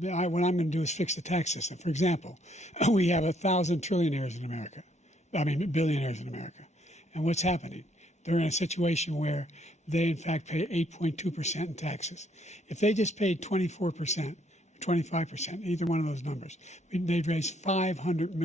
what I'm going to do is fix the tax system. For example, we have 1,000 trillionaires in America. Billionaires in America. And what's happening? They're in a situation where they, in fact, pay 8.2% in taxes. If they just paid 24%, 25%, either one of those numbers, they'd raise $500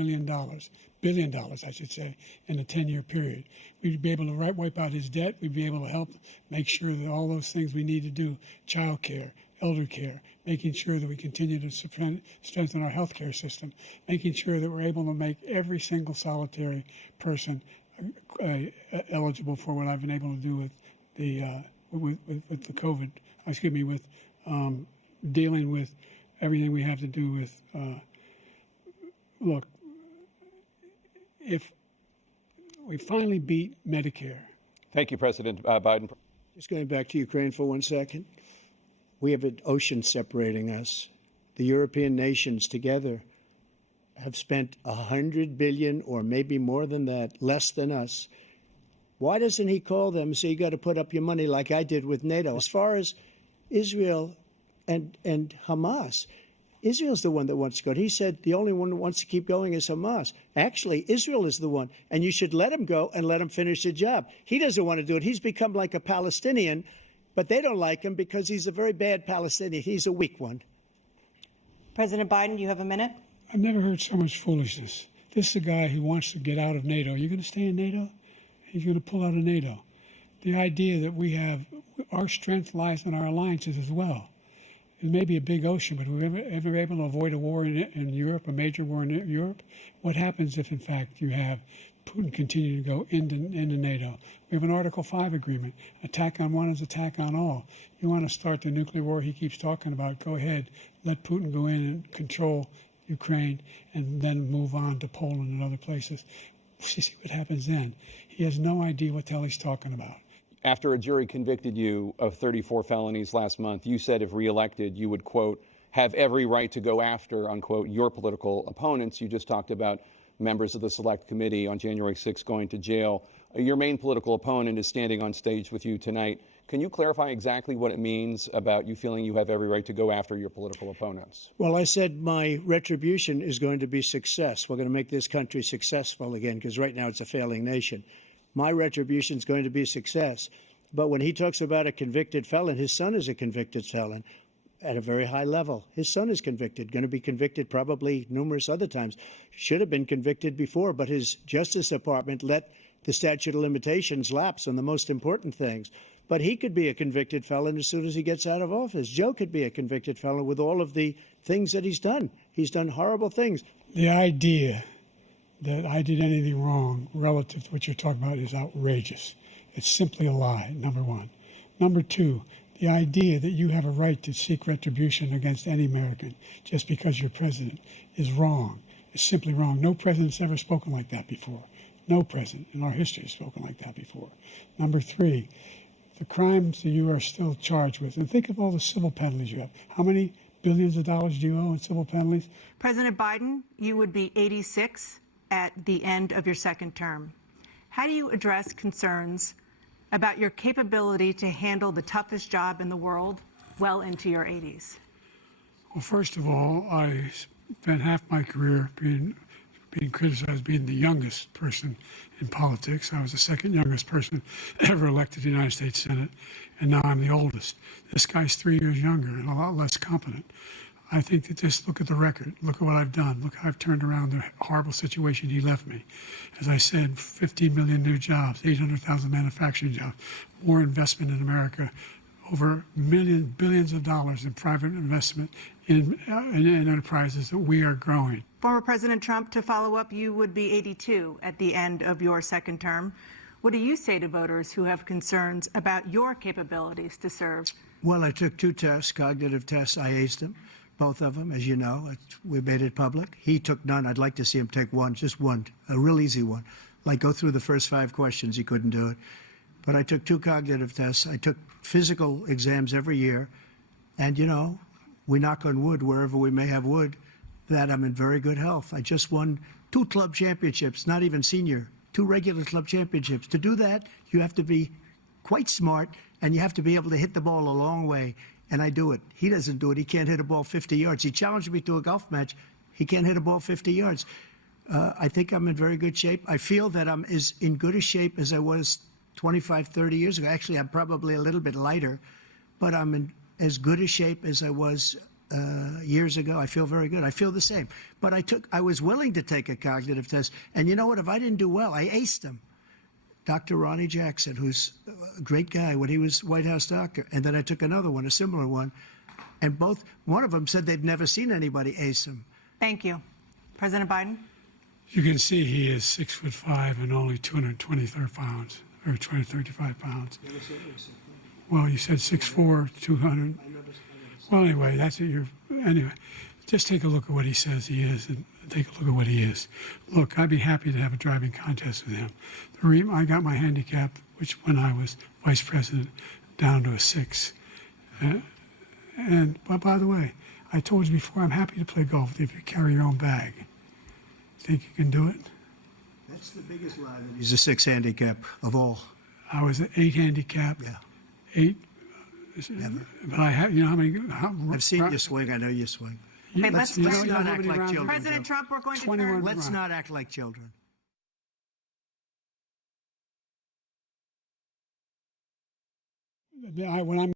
billion, I should say, in a 10-year period. We'd be able to wipe out his debt. We'd be able to help make sure that all those things we need to do, child care, elder care, making sure that we continue to strengthen our health care system, making sure that we're able to make every single solitary person eligible for what I've been able to do with the COVID, with dealing with everything we have to do with, look, if we finally beat Medicare. Thank you, President Biden. Just going back to Ukraine for 1 second. We have an ocean separating us. The European nations together have spent $100 billion, or maybe more than that, less than us. Why doesn't he call them and say, you got to put up your money like I did with NATO? As far as Israel and Hamas, Israel's the one that wants to go. He said the only one that wants to keep going is Hamas. Actually, Israel is the one, and you should let him go and let him finish the job. He doesn't want to do it. He's become like a Palestinian, but they don't like him because he's a very bad Palestinian. He's a weak one. President Biden, you have a minute. I've never heard so much foolishness. This is a guy who wants to get out of NATO. Are you going to stay in NATO? He's going to pull out of NATO. The idea that we have, our strength lies in our alliances as well. It may be a big ocean, but we're ever able to avoid a war in Europe, a major war in Europe? What happens if, in fact, you have Putin continue to go into NATO? We have an Article 5 agreement. Attack on one is attack on all. You want to start the nuclear war he keeps talking about, go ahead. Let Putin go in and control Ukraine and then move on to Poland and other places. See what happens then. He has no idea what the hell he's talking about. After a jury convicted you of 34 felonies last month, you said if reelected, you would, quote, have every right to go after, unquote, your political opponents. You just talked about members of the Select Committee on January 6th going to jail. Your main political opponent is standing on stage with you tonight. Can you clarify exactly what it means about you feeling you have every right to go after your political opponents? Well, I said my retribution is going to be success. We're going to make this country successful again, because right now it's a failing nation. My retribution is going to be success. But when he talks about a convicted felon, his son is a convicted felon at a very high level. His son is convicted, going to be convicted probably numerous other times. Should have been convicted before, but his Justice Department let the statute of limitations lapse on the most important things. But he could be a convicted felon as soon as he gets out of office. Joe could be a convicted felon with all of the things that he's done. He's done horrible things. The idea that I did anything wrong relative to what you're talking about is outrageous. It's simply a lie, number one. Number two, the idea that you have a right to seek retribution against any American just because you're president is wrong. It's simply wrong. No president's ever spoken like that before. No president in our history has spoken like that before. Number three, the crimes that you are still charged with, and think of all the civil penalties you have. How many billions of dollars do you owe in civil penalties? President Biden, you would be 86 at the end of your second term. How do you address concerns about your capability to handle the toughest job in the world well into your 80s? Well, first of all, I spent half my career being criticized as being the youngest person in politics. I was the second youngest person ever elected to the United States Senate, and now I'm the oldest. This guy's 3 years younger and a lot less competent. I think that just look at the record. Look at what I've done. Look how I've turned around the horrible situation he left me. As I said, 15 million new jobs, 800,000 manufacturing jobs, more investment in America, over billions of dollars in private investment in enterprises that we are growing. Former President Trump, to follow up, you would be 82 at the end of your second term. What do you say to voters who have concerns about your capabilities to serve? Well, I took 2 tests, cognitive tests. I aced them. Both of them, as you know. We made it public. He took none. I'd like to see him take one, just one, a real easy one. Like go through the first 5 questions. He couldn't do it. But I took 2 cognitive tests. I took physical exams every year. And, you know, we knock on wood wherever we may have wood, that I'm in very good health. I just won 2 club championships, not even senior, 2 regular club championships. To do that, you have to be quite smart, and you have to be able to hit the ball a long way. and I do it. He doesn't do it. He can't hit a ball 50 yards. He challenged me to a golf match. He can't hit a ball 50 yards. I think I'm in very good shape. I feel that I'm as in good a shape as I was 25, 30 years ago. Actually, I'm probably a little bit lighter, but I'm in as good a shape as I was years ago. I feel very good. I feel the same. But I was willing to take a cognitive test. And you know what? If I didn't do well, I aced him. Dr. Ronnie Jackson, who's a great guy when he was White House doctor. And then I took another one, a similar one. And one of them said they've never seen anybody ace him. Thank you. President Biden? You can see he is 6'5" and only 223 pounds, or 235 pounds. Well, you said 6'4", 200. Well, anyway, that's it. Anyway, just take a look at what he says he is, and take a look at what he is. Look, I'd be happy to have a driving contest with him. I got my handicap, which when I was vice president, down to a 6. But by the way, I told you before, I'm happy to play golf if you carry your own bag. Think you can do it? That's the biggest lie. He's a 6 handicap of all. I was an 8 handicap. Yeah. 8. Never. But I have, you know how many? I've seen you swing. I know you swing. Hey, let's you know, not you know how act many like rounds- children. President Trump, we're going to 21 turn. Let's not act like children. When I'm